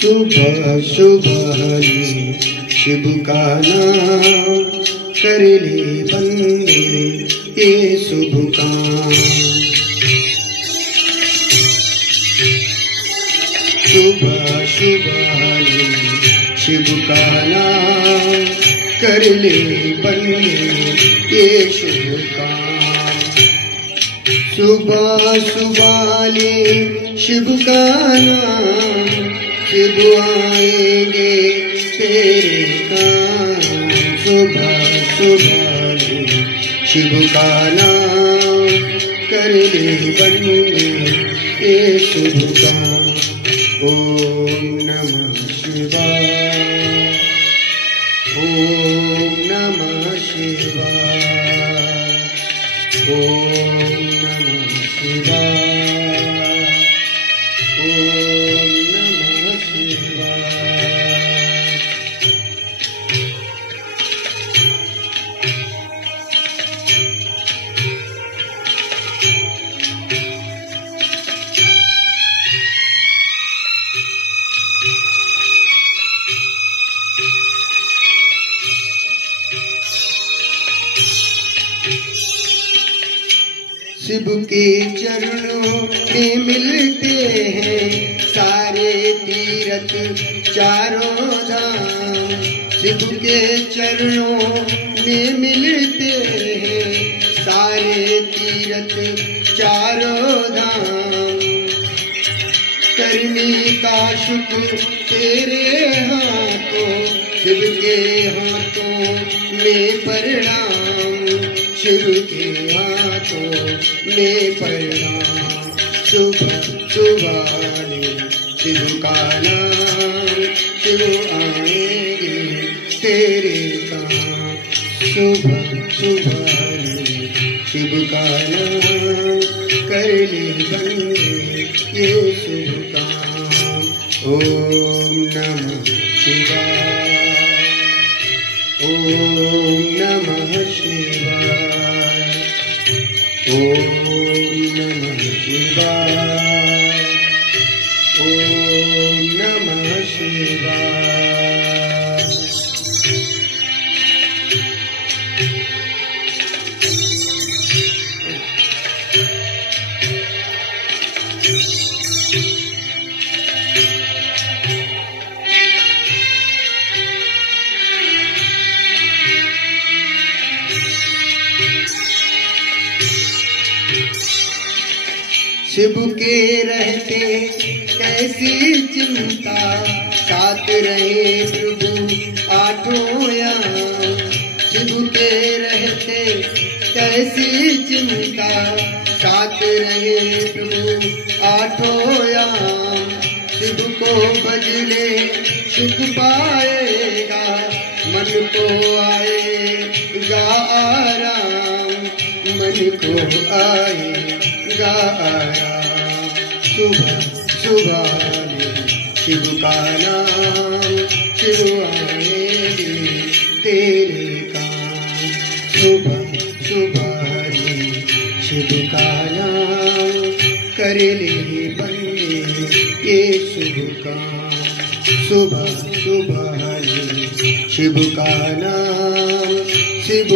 सुबह सुबह शिव का नाम कर ले बंदे ये शुभ काम। सुबह सुबह शिव का नाम कर ले बंदे ये शुभ काम। सुबह सुबह ले शिव का नाम, शिव आएंगे तेरे काम। सुबह सुबह ले शिव का नाम कर ले बंदे ये शुभ काम। ओम नमः शिवाय, ओम नमः शिवाय, ओम नमः शिवाय, ओम नमः शिवाय। शिव के चरणों में मिलते हैं सारे तीर्थ चारों धाम। शिव के चरणों में मिलते हैं सारे तीर्थ चारों धाम। करने का शुक्र तेरे हाथों, शिव के हाथों में प्रणाम। शिव के हाथों में प्रणाम। सुबह सुबह शिव का नाम, शिव आएंगे तेरे काम। सुबह सुबह शिव का नाम कर ले बंदे ये शुभ काम। ओम नमः शिवाय, ओम नमः शिवाय, ओम नमः शिवाय, ओम नमः शिवाय। शिव के रहते कैसी चिंता, साथ रहे प्रभु आठों याम। शिव के रहते कैसी चिंता, साथ रहे प्रभु आठों याम। शिव को भजले सुख पाएगा, मन को आएगा आराम। मन को आएगा आराम। सुबह सुबह शिव का नाम, शिव आएंगे तेरे काम। सुबह सुबह शिव का नाम कर ले बंदे ये शुभ काम। सुबह सुबह शिव का नाम, शिव